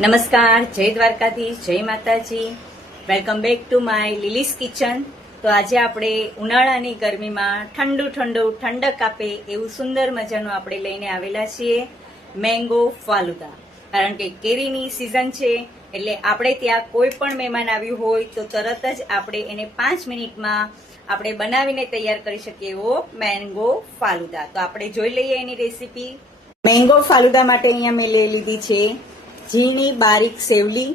નમસ્કાર, જય દ્વારકાધીશ, જય Mataji. Welcome back to my Lily's kitchen. તો આજે આપણે ઉનાળાની ગરમીમાં ઠંડક આપે એવું સુંદર મજાનું આપણે લઈને આવેલા છીએ મેંગો ફાલુદા. કારણ કે કેરીની સિઝન છે એટલે આપણે ત્યાં કોઈ પણ મહેમાન આવ્યું હોય તો તરત જ આપણે એને 5 મિનિટમાં આપણે બનાવીને તૈયાર કરી શકીએ એવો મેંગો ફાલુદા. તો આપણે જોઈ લઈએ એની રેસીપી. મેંગો ફાલુદા માટે અહીંયા મેં લઈ લીધી છે ઝીણી બારીક સેવલી.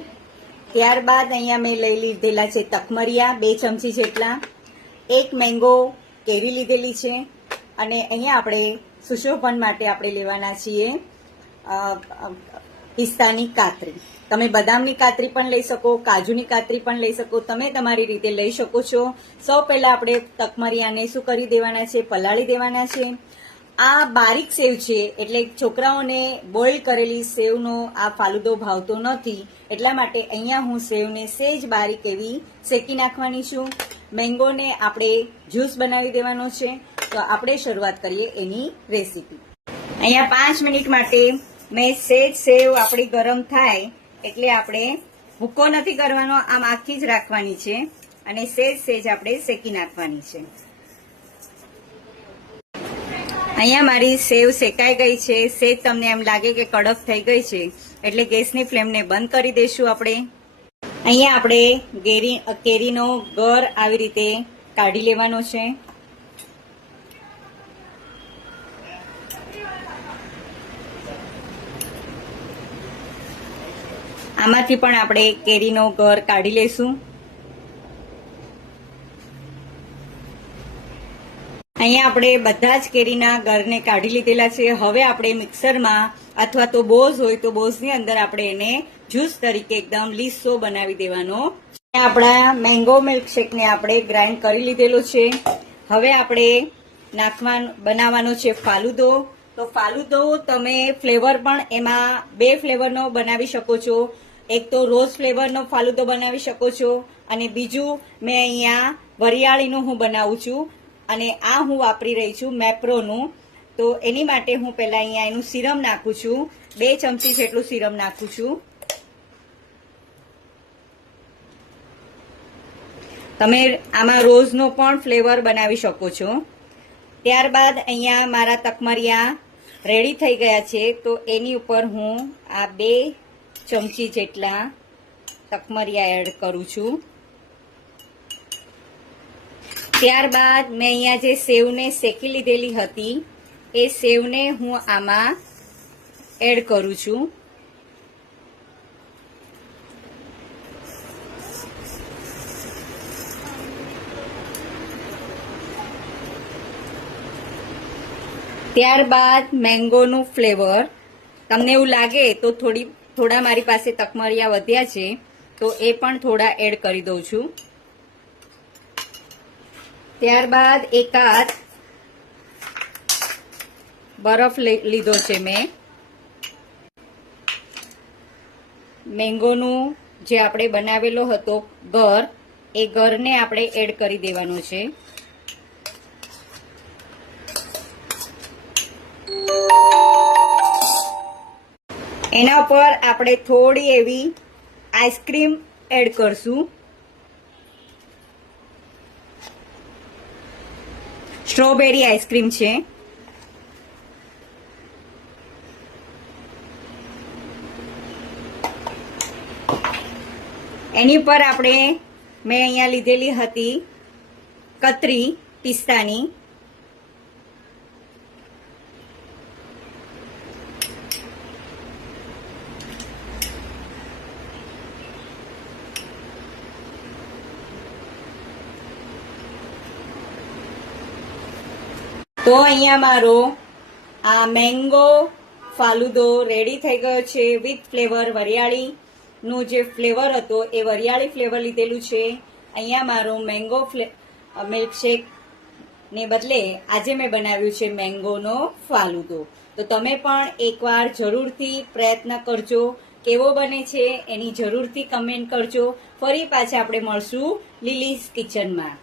ત્યારબાદ અહીંયા મેં લઈ લીધેલા છે તકમરિયા 2 ચમચી જેટલા. 1 મેંગો કેરી લીધેલી છે. અને અહીંયા આપણે સુશોભન માટે આપણે લેવાના છીએ પિસ્તાની કાતરી. તમે બદામની કાતરી પણ લઈ શકો, કાજુની કાતરી પણ લઈ શકો, તમે તમારી રીતે લઈ શકો છો. સૌ પહેલા આપણે તકમરિયાને શું કરી દેવાના છે, પલાળી દેવાના છે. આ બારીક સેવ છે એટલે છોકરાઓને બોઇલ કરેલી સેવનો આ ફાલુદો ભાવતો નથી, એટલા માટે અહીંયા હું સેવને સેજ બારીક એવી શેકી નાખવાની છું. મેંગોને આપણે જ્યુસ બનાવી દેવાનો છે. તો આપણે શરૂઆત કરીએ એની રેસીપી. અહીંયા 5 મિનિટ માટે મેં સેજ સેવ આપણી ગરમ થાય એટલે આપણે ભૂકો નથી કરવાનો, આમ આખી જ રાખવાની છે અને સેજ આપણે શેકી નાખવાની છે. અહીંયા મારી સેવ શેકાઈ ગઈ છે. સેજ તમને એમ લાગે કે કડક થઈ ગઈ છે એટલે ગેસની ફ્લેમને બંધ કરી દઈશું આપણે. અહીંયા આપણે કેરીનો ગર આવી રીતે કાઢી લેવાનો છે. આમાંથી પણ આપણે કેરીનો ગર કાઢી લઈશું. અહીંયા આપણે બધા જ કેરીના ગરને કાઢી લીધેલા છે. હવે આપણે મિક્સરમાં અથવા તો બોઝ હોય તો બોઝની અંદર આપણે એને જ્યુસ તરીકે એકદમ લીસો બનાવી દેવાનો. આપણા મેંગો મિલ્કશેકને આપણે ગ્રાઇન્ડ કરી લીધેલો છે. હવે આપણે બનાવવાનો છે ફાલુદો. તો ફાલુદો તમે ફ્લેવર પણ એમાં 2 ફ્લેવરનો બનાવી શકો છો. એક તો રોઝ ફ્લેવરનો ફાલુદો બનાવી શકો છો અને બીજું મેં અહીંયા વરિયાળીનું હું બનાવું છું અને આ હું વાપરી રહી છું મેપ્રોનું. તો એની માટે હું પહેલા અહીંયા એનું સિરમ નાખું છું. 2 ચમચી જેટલું સિરમ નાખું છું. તમે આમાં રોઝનો પણ ફ્લેવર બનાવી શકો છો. ત્યારબાદ અહીંયા મારા તકમરિયા રેડી થઈ ગયા છે તો એની ઉપર હું આ 2 ચમચી જેટલા તકમરિયા એડ કરું છું. ત્યારબાદ મેં અહીંયા જે સેવને શેકી લીધેલી હતી એ સેવને હું આમાં એડ કરું છું. ત્યારબાદ મેંગોનું ફ્લેવર તમને એવું લાગે તો થોડા મારી પાસે તકમરિયા વધ્યા છે તો એ પણ થોડા એડ કરી દઉં છું. ત્યારબાદ એકાદ બરફ લીધો છે મેં. મેંગોનું જે આપણે બનાવેલો હતો ગર, એ ગરને આપણે એડ કરી દેવાનો છે. એના ઉપર આપણે થોડી એવી આઈસ્ક્રીમ એડ કરશું. સ્ટ્રોબેરી આઈસ્ક્રીમ છે. એની પર મેં અહીંયા લીધેલી હતી કતરી પિસ્તાની. તો અહીંયા મારો આ મેંગો ફાલુદો રેડી થઈ ગયો છે વિથ ફ્લેવર. વરિયાળીનું જે ફ્લેવર હતો એ વરિયાળી ફ્લેવર લીધેલું છે. અહીંયા મારો મેંગો મિલ્કશેક ને બદલે આજે મેં બનાવ્યું છે મેંગોનો ફાલુદો. તો તમે પણ એકવાર જરૂરથી પ્રયત્ન કરજો. કેવો બને છે એની જરૂરથી કમેન્ટ કરજો. ફરી પાછા આપણે મળશું લીલીસ કિચનમાં.